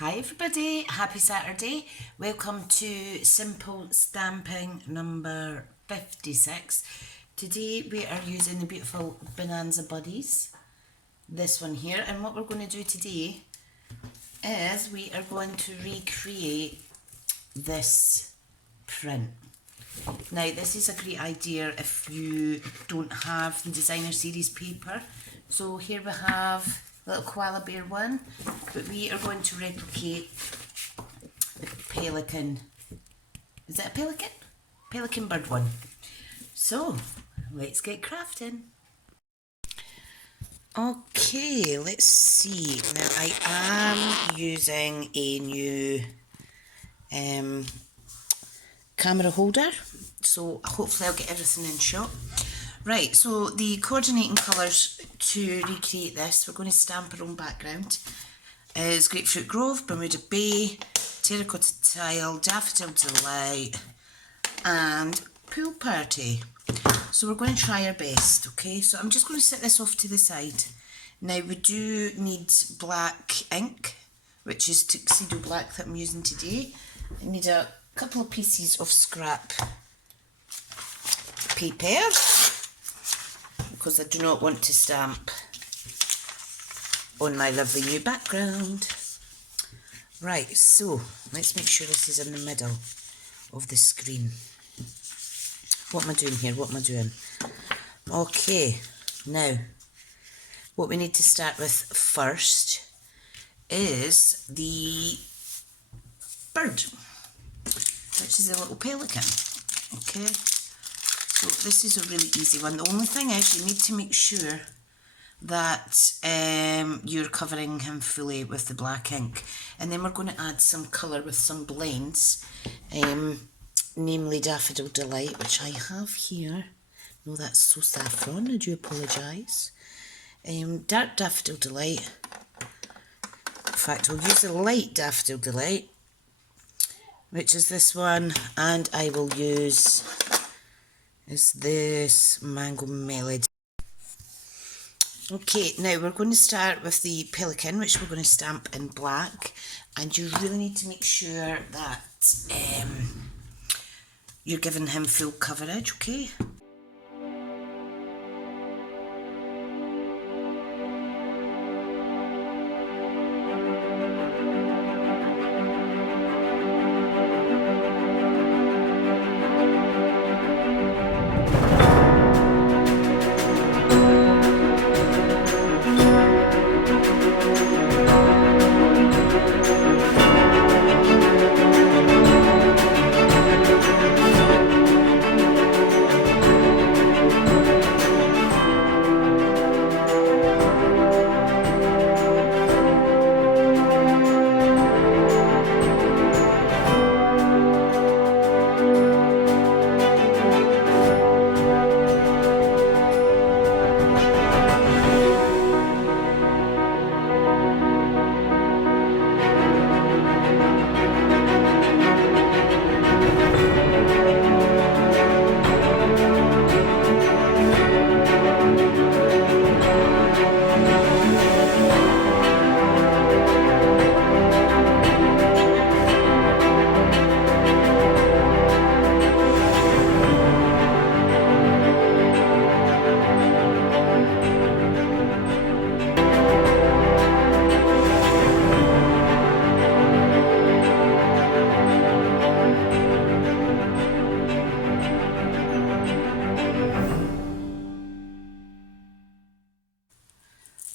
Hi everybody, happy Saturday. Welcome to Simple Stamping number 56. Today we are using the beautiful Bonanza Buddies, this one here, and what we're going to do today is we are going to recreate this print. Now this is a great idea if you don't have the designer series paper. So here we have the little koala bear one, but we are going to replicate the pelican. Is it a pelican? Pelican bird one. So let's get crafting. Okay, let's see. Now I am using a new camera holder, so hopefully I'll get everything in shot. Right, so the coordinating colours to recreate this, we're going to stamp our own background, is Grapefruit Grove, Bermuda Bay, Terracotta Tile, Daffodil Delight and Pool Party. So we're going to try our best, okay? So I'm just going to set this off to the side. Now we do need black ink, which is Tuxedo Black that I'm using today. I need a couple of pieces of scrap paper because I do not want to stamp on my lovely new background. Right, so let's make sure this is in the middle of the screen. What am I doing here? What am I doing? Okay, now what we need to start with first is the bird, which is a little pelican. Okay, so this is a really easy one. The only thing is you need to make sure that you're covering him fully with the black ink, and then we're going to add some colour with some blends, namely Daffodil Delight, which I have here. No, that's so saffron, I do apologise. Dark Daffodil Delight. In fact, I'll use the light Daffodil Delight, which is this one, and I will use this Mango Melody. Okay, now we're going to start with the pelican, which we're going to stamp in black, and you really need to make sure that you're giving him full coverage, okay?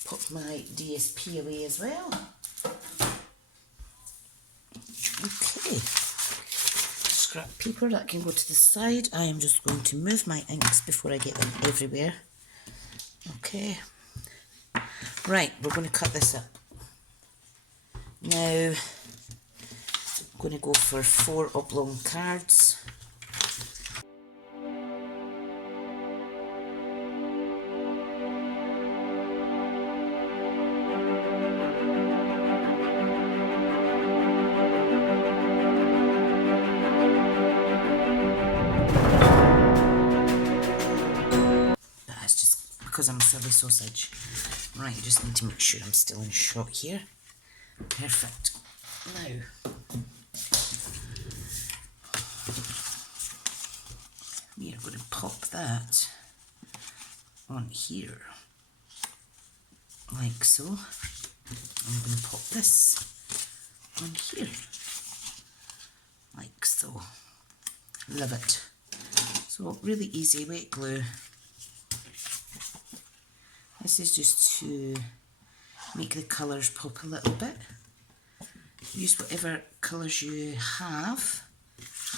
Put my DSP away as well. Okay, scrap paper that can go to the side. I am just going to move my inks before I get them everywhere. Okay, right, we're going to cut this up. Now, I'm going to go for 4 oblong cards. Because I'm a silly sausage. Right, I just need to make sure I'm still in shot here. Perfect. Now, we are going to pop that on here, like so. I'm going to pop this on here, like so. Love it. So really easy, wet glue. This is just to make the colours pop a little bit. Use whatever colours you have.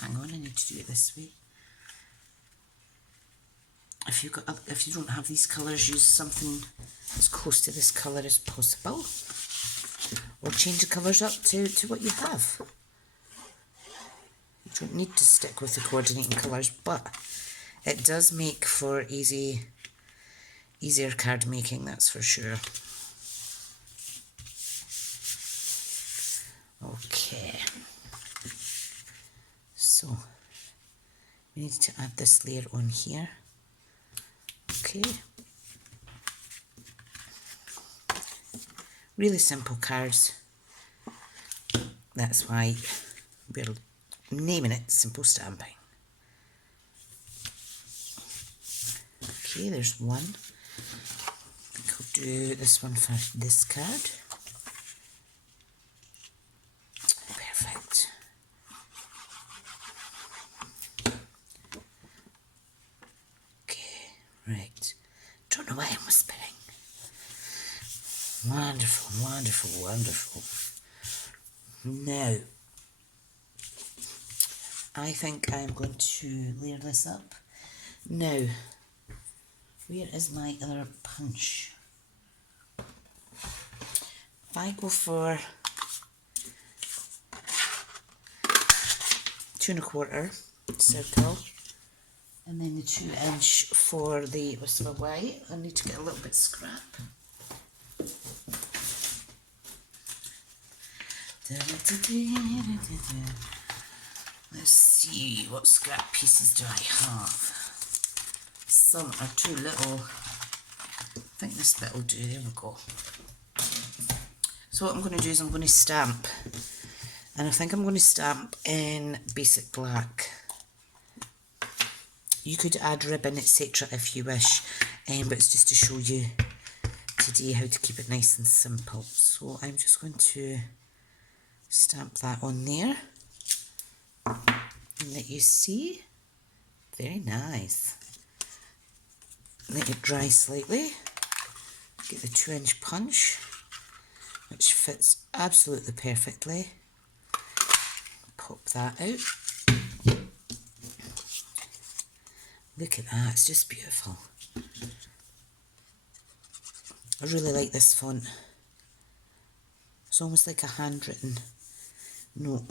Hang on, I need to do it this way. If you don't have these colours, use something as close to this colour as possible. Or change the colours up to what you have. You don't need to stick with the coordinating colours, but it does make for easier card making, that's for sure. Okay. So, we need to add this layer on here. Okay. Really simple cards. That's why we're naming it Simple Stamping. Okay, there's one. I think I'll do this one for this card. Perfect. Okay, right. Don't know why I'm whispering. Wonderful, wonderful, wonderful. Now, I think I'm going to layer this up. Now, where is my other punch? If I go for 2 1/4 circle, and then the 2 inch for the Whisper White, I need to get a little bit scrap. Let's see, what scrap pieces do I have? Some are too little. I think this bit will do, there we go. So what I'm going to do is I'm going to stamp. And I think I'm going to stamp in basic black. You could add ribbon, etc. if you wish, but it's just to show you today how to keep it nice and simple. So I'm just going to stamp that on there and let you see. Very nice. Let it dry slightly. Get the 2 inch punch, which fits absolutely perfectly. Pop that out. Look at that, it's just beautiful. I really like this font. It's almost like a handwritten note.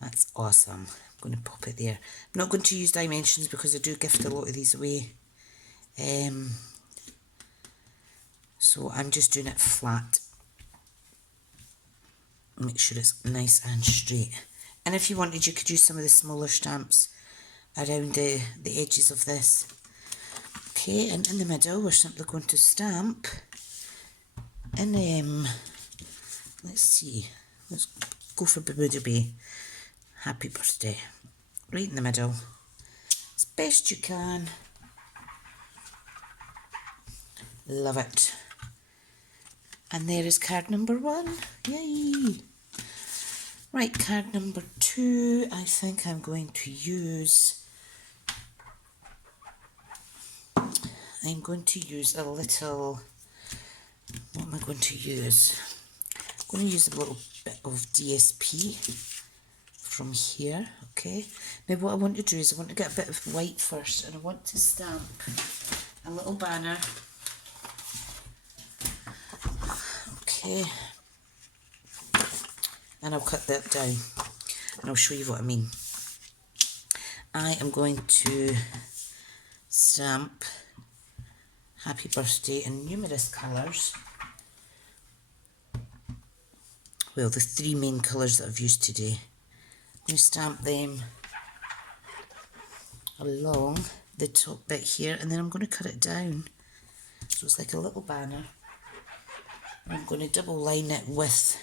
That's awesome. I'm going to pop it there. I'm not going to use dimensions because I do gift a lot of these away. So I'm just doing it flat. Make sure it's nice and straight. And if you wanted, you could use some of the smaller stamps around the edges of this. Okay, and in the middle we're simply going to stamp in, let's see, let's go for Bermuda Bay. Happy birthday. Right in the middle. As best you can. Love it. And there is card number 1. Yay! Right, card number 2. I think I'm going to use... I'm going to use a little... What am I going to use? I'm going to use a little bit of DSP from here, okay? Now what I want to do is I want to get a bit of white first, and I want to stamp a little banner. Okay. And I'll cut that down, and I'll show you what I mean. I am going to stamp Happy Birthday in numerous colours. Well, the 3 main colours that I've used today. I'm going to stamp them along the top bit here, and then I'm going to cut it down so it's like a little banner. I'm going to double line it with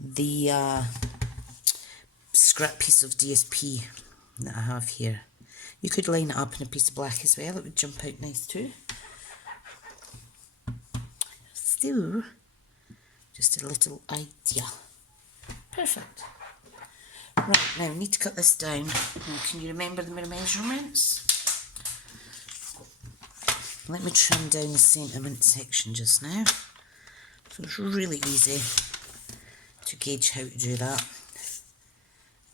the scrap piece of DSP that I have here. You could line it up in a piece of black as well, it would jump out nice too. So, just a little idea. Perfect. Right, now we need to cut this down. Now, can you remember the measurements? Let me trim down the sentiment section just now. So it's really easy to gauge how to do that.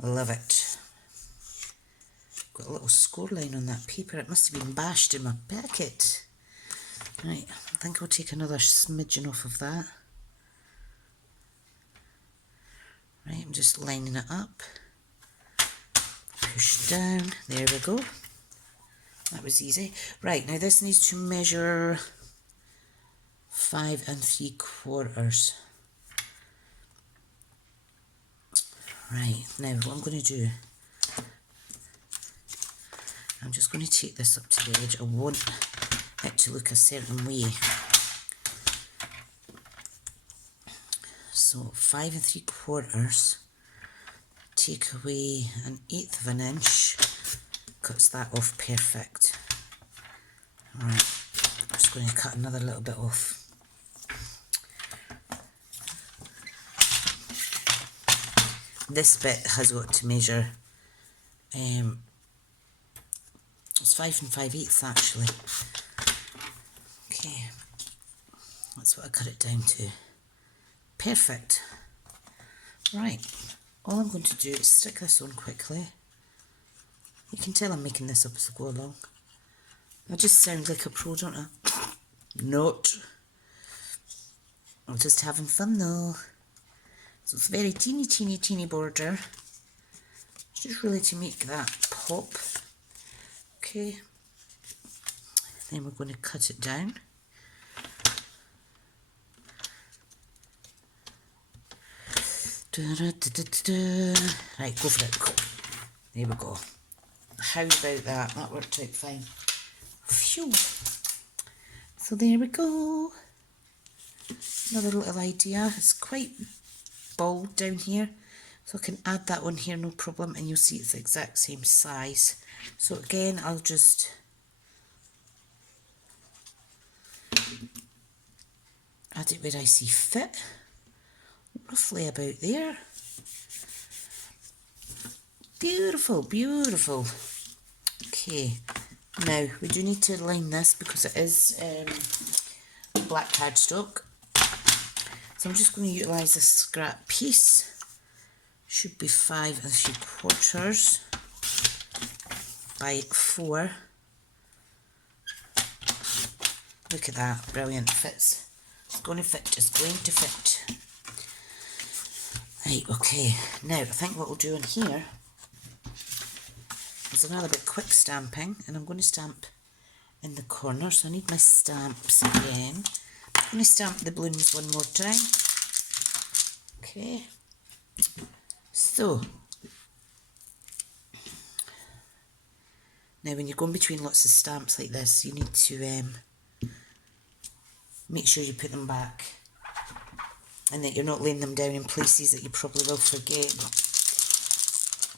Love it. Got a little score line on that paper. It must have been bashed in my packet. Right, I think I'll take another smidgen off of that. Right, I'm just lining it up. Push down. There we go. That was easy. Right, now this needs to measure 5 3/4. Right, now what I'm going to do, I'm just going to take this up to the edge. I want it to look a certain way. So 5 3/4, take away 1/8 of an inch, cuts that off perfect. Alright, I'm just going to cut another little bit off. This bit has got to measure, it's 5 5/8 actually. Okay, that's what I cut it down to. Perfect. Right, all I'm going to do is stick this on quickly. You can tell I'm making this up as I go along. I just sound like a pro, don't I? Not. I'm just having fun though. So it's a very teeny border. It's just really to make that pop. Okay. Then we're going to cut it down. Right, go for it. Go. There we go. How about that? That worked out fine. Phew. So there we go. Another little idea. It's quite bald down here, so I can add that one here, no problem, and you'll see it's the exact same size. So again, I'll just add it where I see fit, roughly about there. Beautiful, beautiful. Okay, now we do need to line this because it is black cardstock. So I'm just going to utilise this scrap piece. Should be 5 3/4 by 4. Look at that, brilliant, fits. It's going to fit, it's going to fit. Right, okay, now I think what we'll do in here is another bit quick stamping, and I'm going to stamp in the corner, so I need my stamps again. I'm going to stamp the balloons one more time. Okay, so now when you're going between lots of stamps like this, you need to make sure you put them back and that you're not laying them down in places that you probably will forget.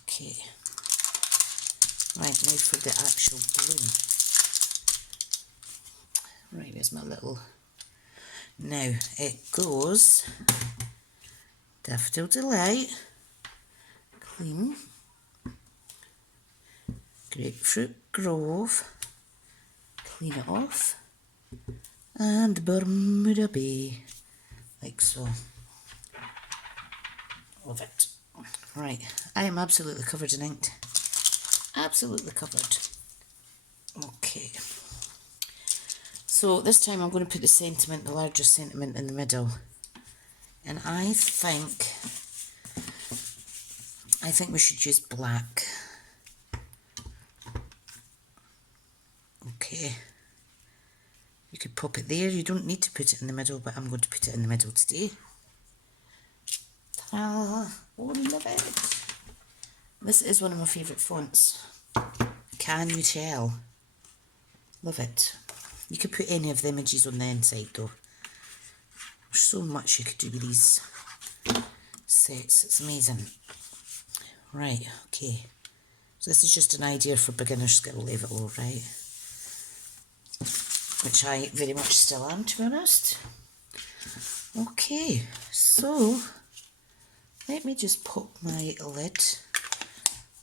Okay, right, now for the actual balloon. Right, there's my little... Now it goes Daffodil Delight, clean, Grapefruit Grove, clean it off, and Bermuda Bay, like so. Love it. Right, I am absolutely covered in ink. Absolutely covered. Okay. So this time I'm going to put the sentiment, the larger sentiment, in the middle. And I think we should use black. Okay. You could pop it there. You don't need to put it in the middle, but I'm going to put it in the middle today. Ta-da! Oh, love it. This is one of my favourite fonts. Can you tell? Love it. You could put any of the images on the inside though. so much you could do with these sets. It's amazing. Right, okay. So this is just an idea for beginner skill level, right? Which I very much still am, to be honest. Okay, so let me just pop my lid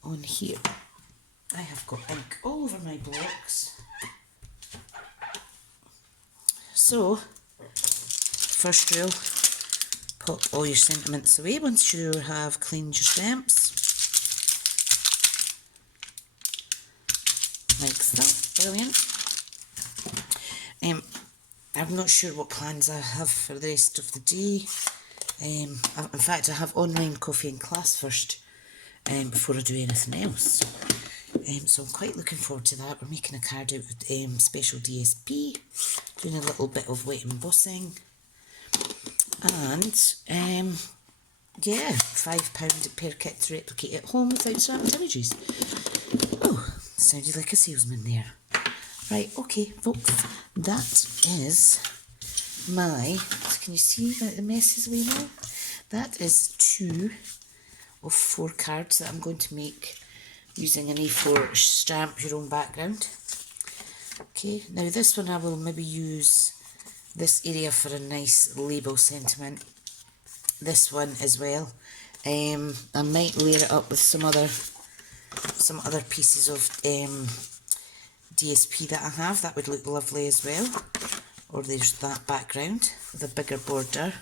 on here. I have got ink all over my blocks. So, first rule, pop all your sentiments away once you have cleaned your stamps. Like so, brilliant. I'm not sure what plans I have for the rest of the day. In fact, I have online coffee and class first before I do anything else. So I'm quite looking forward to that. We're making a card out with special DSP, doing a little bit of wet embossing, and yeah, £5 per kit to replicate at home without stamped images. Oh, sounded like a salesman there. Right, okay, folks, that is my, can you see that the mess is away now? That is 2 of 4 cards that I'm going to make using an A4 stamp your own background. Okay, now this one I will maybe use this area for a nice label sentiment. This one as well. I might layer it up with some other pieces of DSP that I have. That would look lovely as well. Or there's that background with a bigger border.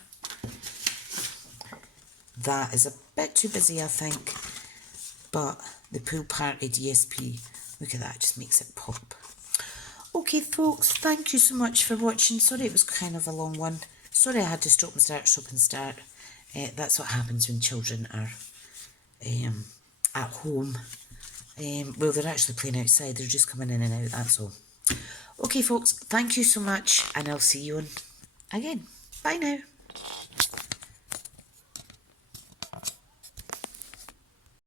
That is a bit too busy, I think, but the pool party DSP, look at that, just makes it pop. Okay folks, thank you so much for watching. Sorry it was kind of a long one. Sorry I had to stop and start. That's what happens when children are at home. Well, they're actually playing outside, they're just coming in and out, that's all. Okay folks, thank you so much, and I'll see you on again. Bye now.